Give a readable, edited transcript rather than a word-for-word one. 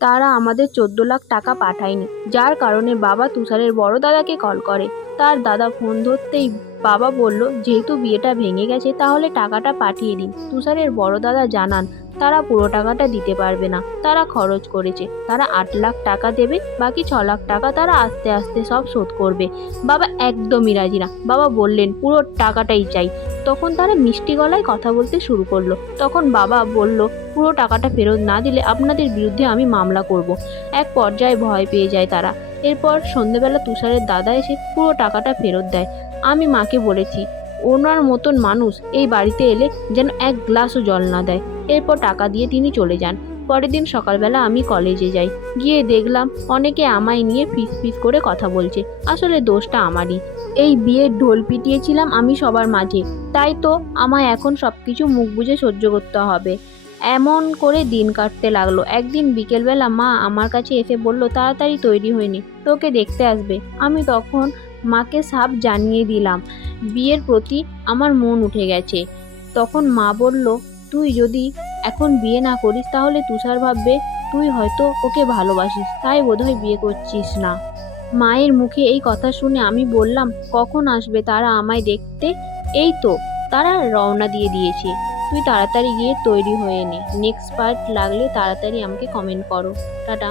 তারা আমাদের 14 লাখ টাকা পাঠায়নি, যার কারণে বাবা তুষারের বড় দাদাকে কল করে। তার দাদা ফোন ধরতেই বাবা বলল, যেহেতু বিয়েটা ভেঙে গেছে তাহলে টাকাটা পাঠিয়ে দিন। তুষারের বড় দাদা জানান তারা পুরো টাকাটা দিতে পারবে না, তারা খরচ করেছে। তারা 8 লাখ টাকা দেবে, বাকি 6 লাখ টাকা তারা আস্তে আস্তে সব শোধ করবে। বাবা একদমই রাজি না, বাবা বললেন পুরো টাকাটাই চাই। তখন তারা মিষ্টি গলায় কথা বলতে শুরু করলো। তখন বাবা বলল, পুরো টাকাটা ফেরত না দিলে আপনাদের বিরুদ্ধে আমি মামলা করব। এক পর্যায়ে ভয় পেয়ে যায় তারা। এরপর সন্ধেবেলা তুষারের দাদা এসে পুরো টাকাটা ফেরত দেয়। আমি মাকে বলেছি ওনার মতন মানুষ এই বাড়িতে এলে যেন এক গ্লাসও জল না দেয়। এরপর টাকা দিয়ে তিনি চলে যান। পরের দিন সকালবেলা আমি কলেজে যাই। গিয়ে দেখলাম অনেকে আমায় নিয়ে ফিস ফিস করে কথা বলছে। আসলে দোষটা আমারই। এই বিয়ের ঢোল পিটিয়েছিলাম আমি সবার মাঝে, তাই তো আমায় এখন সবকিছু মুখ বুজে সহ্য করতে হবে। এমন করে দিন কাটতে লাগলো। একদিন বিকেলবেলা মা আমার কাছে এসে বলল, তাড়াতাড়ি তৈরি হয়ে নে, তোকে দেখতে আসবে। আমি তখন মাকে সাফ জানিয়ে দিলাম বিয়ের প্রতি আমার মন উঠে গেছে। তখন মা বলল, তুই যদি এখন বিয়ে না করিস তাহলে তুষার ভাববে তুই হয়তো ওকে ভালোবাসিস, তাই বোধহয় বিয়ে করছিস না। মায়ের মুখে এই কথা শুনে আমি বললাম, কখন আসবে তারা আমায় দেখতে? এই তো তারা রওনা দিয়ে দিয়েছে। তুই তাড়াতাড়ি গিয়ে তৈরি হয়ে নে। নেক্সট পার্ট লাগলে তাড়াতাড়ি আমাকে কমেন্ট করো। টাটা।